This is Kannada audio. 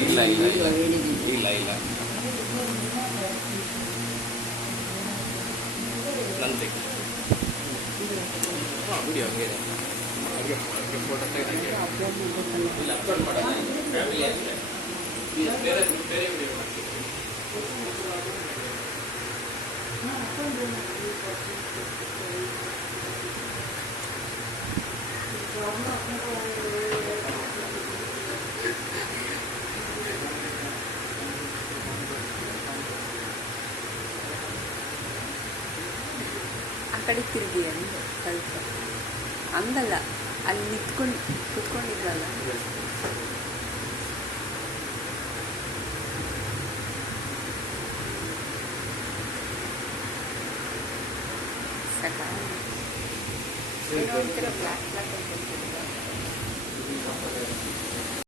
ಇಲ್ಲ ಇಲ್ಲ ಇಲ್ಲ ಇಲ್ಲ ಇಲ್ಲ ನಂತೆ ಹಾಂ ವಿಡಿಯೋ ಹಂಗೆ ಅಡುಗೆ ಫೋಟೋ ತೆಗೆದು ಇಲ್ಲ ಅಪ್ಲೋಡ್ ಮಾಡೋಣ ಫ್ಯಾಮಿಲಿ ಆಗಿದೆ ಬೇರೆ ಬೇರೆ ವಿಡಿಯೋ ಮಾಡ್ತೀವಿ ಆ ಕಡೆ ತಿರುಗಿ ಅಂದ್ರೆ ಸ್ವಲ್ಪ ಹಂಗಲ್ಲ, ಅಲ್ಲಿ ನಿಂತ್ಕೊಂಡು ಕುತ್ಕೊಂಡಿದ್ವಲ್ಲ. ಏನೋ ಒಂಥರ ಬ್ಲ್ಯಾಕ್ ಬ್ಲ್ಯಾಕ್ ಅಂತ